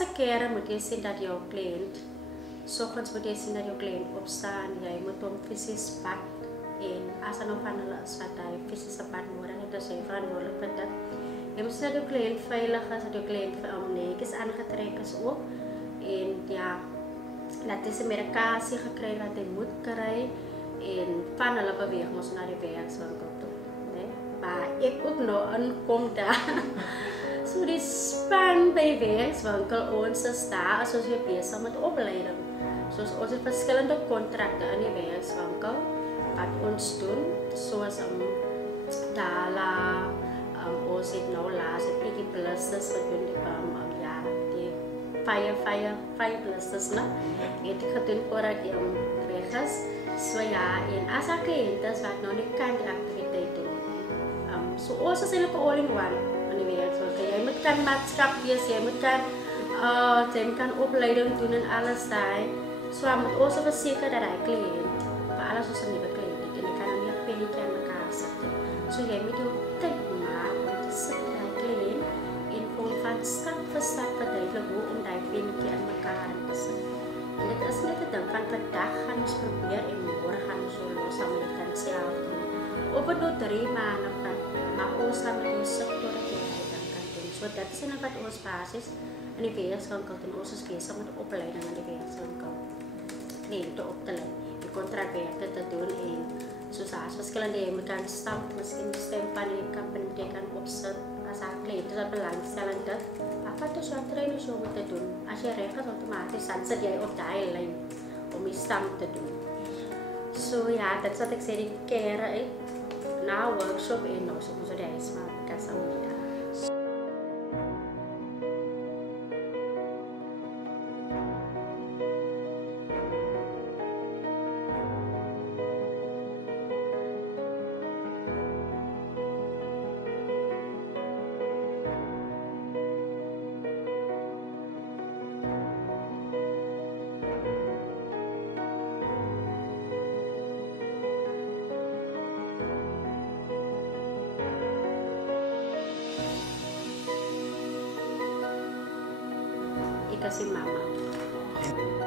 eerste keren moet je zien dat jouw cliënt, 's ochtends moet je zien dat jouw cliënt opstaan, jij moet hem fysisch bad. En als er nog van hulle is wat hij fysisch bad nodig heeft, dus hij verantwoordelijk voor dat. Je moet zien dat jouw cliënt veilig is, dat jouw cliënt netjes aangetrokken is ook. En ja, dat is een medicatie gekregen wat hij moet krijgen. En van hulle bewegen ons naar de werkswinkel toe. Nee? Maar ik ook nog een kom daar. So die span bij werkswinkel ons is daar as ons weer bezig met opleiding. Soos ons het verschillende contracten in die werkswinkel wat ons doen. Soos Dala, ons het nou laatst het Iggy Blisters wat doen die fire blisters na. Het ek gedoen voordat die weg is. So ja, en as daar kliënte is wat nou nie kan die activiteit doen. So ons is eintlik all-in-one in die werkswinkel. Jy moet kan maatskap wees, jy moet kan opleiding doen en alles daar. So moet ons verseker dat hy kliënt, vir alles ons 'n nuwe kliënt het en jy kan nou nie 'n pennetjie aan mekaar sit nie. So jy moet jou tyd maak om te sit met die kliënt en van stap vir stap verduidelik hoe om die pennetjie aan mekaar te sit. En dit is net 'n ding van vandag gaan ons probeer en môre gaan ons so los aan met kan self doen. Op het nou 3 maande van, maar ons gaan met ons sektor dat jy dan kan doen. So dit is net wat ons basis in die werkswinkel doen. Ons is besig met opleiding in die werkswinkel. Kliënte op te lei, die kontrakwerke te doen en soos as verskillende jy moet kan stamp, miskien stempan en jy kan opsit as haar kliënte dat belangstel in dit. Wat is wat training so moet te doen? As jy reg is outomaties dan sit jy op daai lyn om die stamp te doen. So ja, dit is wat ek sê die kere uit na workshop en nou so ons die huis maak kassa moet. Kasih mama.